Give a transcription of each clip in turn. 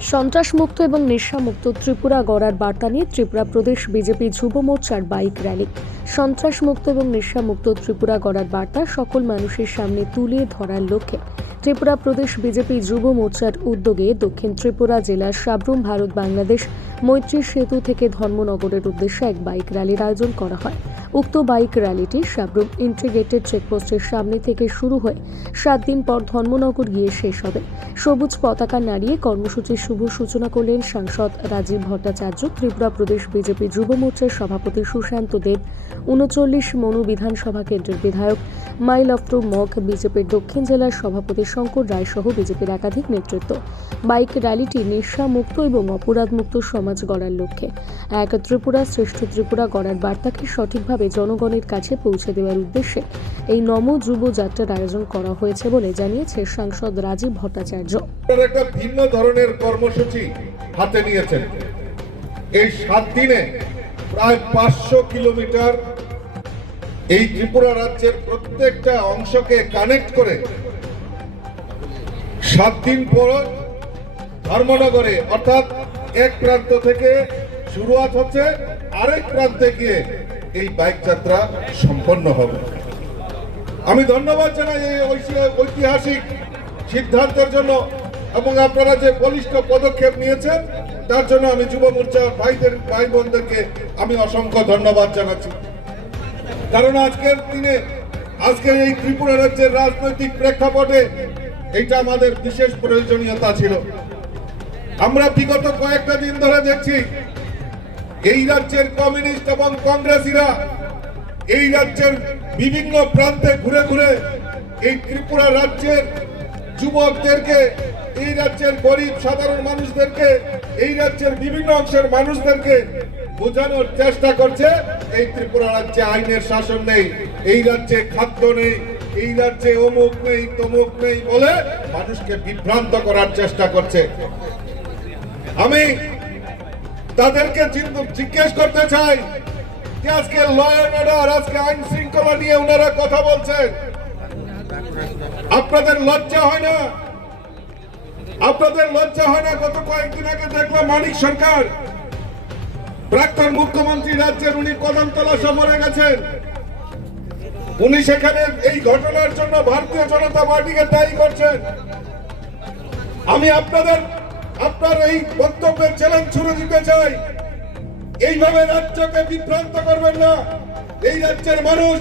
সন্ত্রাসমুক্ত এবং নেশামুক্ত ত্রিপুরা গড়ার বার্তা নিয়ে ত্রিপুরা প্রদেশ বিজেপি যুব মোর্চার বাইক র্যালি। সন্ত্রাসমুক্ত এবং নেশামুক্ত ত্রিপুরা গড়ার বার্তা সকল মানুষের সামনে তুলে ধরার লক্ষ্যে। ত্রিপুরা প্রদেশ বিজেপি যুব মোর্চার উদ্যোগে দক্ষিণ ত্রিপুরা জেলার সাবরুম ভারত বাংলাদেশ মৈত্রী সেতু থেকে ধর্মনগরের উদ্দেশ্যে এক বাইক র্যালির আয়োজন করা হয়। উক্ত বাইক র্যালিটি সাবরুম ইন্টিগ্রেটেড চেকপোস্টের সামনে থেকে শুরু হয়ে সাত দিন পর ধর্মনগর গিয়ে শেষ হবে। সবুজ পতাকা নাড়িয়ে কর্মসূচির শুভ সূচনা করলেন সাংসদ রাজীব ভট্টাচার্য, ত্রিপুরা প্রদেশ বিজেপি যুব মোর্চার সভাপতি সুশান্ত দেব, উনচল্লিশ মনু বিধানসভা কেন্দ্রের বিধায়ক মাইল অফ টু মগ, বিজেপির দক্ষিণ জেলার সভাপতি শঙ্কর রায় সহ বিজেপির একাধিক নেতৃত্ব। বাইক র্যালিটি নেশামুক্ত এবং অপরাধমুক্ত সমাজ গড়ার লক্ষ্যে। এক ত্রিপুরা শ্রেষ্ঠ ত্রিপুরা গড়ার বার্তাকে সঠিকভাবে জনগণের কাছে পৌঁছে দেওয়ার উদ্দেশ্যে এই নম যুব যাত্রার আয়োজন করা হয়েছে বলে জানিয়েছে সাংসদ রাজীব ভট্টাচার্য। একটা ভিন্ন ধরনের কর্মসূচি হাতে নিয়েছেন। এই সাত দিনে প্রায় পাঁচশো কিলোমিটার এই ত্রিপুরা রাজ্যের প্রত্যেকটা অংশকে কানেক্ট করে সাত দিন পর ধর্মনগরে, অর্থাৎ এক প্রান্ত থেকে শুরুয়াত হচ্ছে আরেক প্রান্তে গিয়ে এই বাইক যাত্রা সম্পন্ন হবে। আমি ধন্যবাদ জানাই এই ঐতিহাসিক সিদ্ধান্তের জন্য এবং আপনারা যে বলিষ্ঠ পদক্ষেপ নিয়েছেন, তার জন্য আমি যুব মোর্চার ভাইদের ভাই বোনদেরকে আমি অসংখ্য ধন্যবাদ জানাচ্ছি। কারণ আজকের দিনে আজকের এই ত্রিপুরা রাজ্যের রাজনৈতিক প্রেক্ষাপটে এটা আমাদের বিশেষ প্রয়োজনীয়তা ছিল। আমরা বিগত কয়েকটা দিন ধরে দেখছি এই রাজ্যের কমিউনিস্ট এবং কংগ্রেসীরা এই রাজ্যের বিভিন্ন প্রান্তে ঘুরে ঘুরে এই ত্রিপুরা রাজ্যের যুবকদেরকে, এই রাজ্যের গরিব সাধারণ মানুষদেরকে, এই রাজ্যের বিভিন্ন অংশের মানুষদেরকে বোঝানোর চেষ্টা করছে। এই ত্রিপুরা রাজ্যে আইনের শাসন নেই, এই রাজ্যে খাদ্য নেই, এই রাজ্যে অমুক নেই, তমুক নেই বলে মানুষকে বিভ্রান্ত করার চেষ্টা করছে। আমি তাদেরকে জিজ্ঞেস করতে চাই আজকে ল অ্যান্ড অর্ডার, আজকে আইন শৃঙ্খলা নিয়ে ওনারা কথা বলছেন। আপনাদের লজ্জা হয় না? আপনাদের লজ্জা হয় না? গত কয়েকদিন আগে দেখলাম মানিক সরকার, প্রাক্তন মুখ্যমন্ত্রী রাজ্যের উনি কদমতলা সফরে গেছেন। উনি সেখানে এই ঘটনার জন্য ভারতীয় জনতা পার্টিকে দায়ী করছেন। আমি আপনাদের আপনার এই বক্তব্যের চ্যালেঞ্জ ছুড়ে দিতে চাই। এইভাবে রাজ্যকে বিভ্রান্ত করবেন না। এই রাজ্যের মানুষ,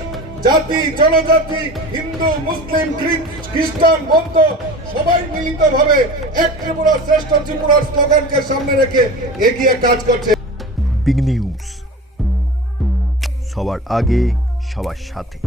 জাতি, জনজাতি, হিন্দু, মুসলিম খ্রিস্টান, বৌদ্ধ, সবাই মিলিত ভাবে এক ত্রিপুরা শ্রেষ্ঠ ত্রিপুরার স্লোগানকে সামনে রেখে এগিয়ে কাজ করছে। বিগ নিউজ সবার আগে, সবার সাথে।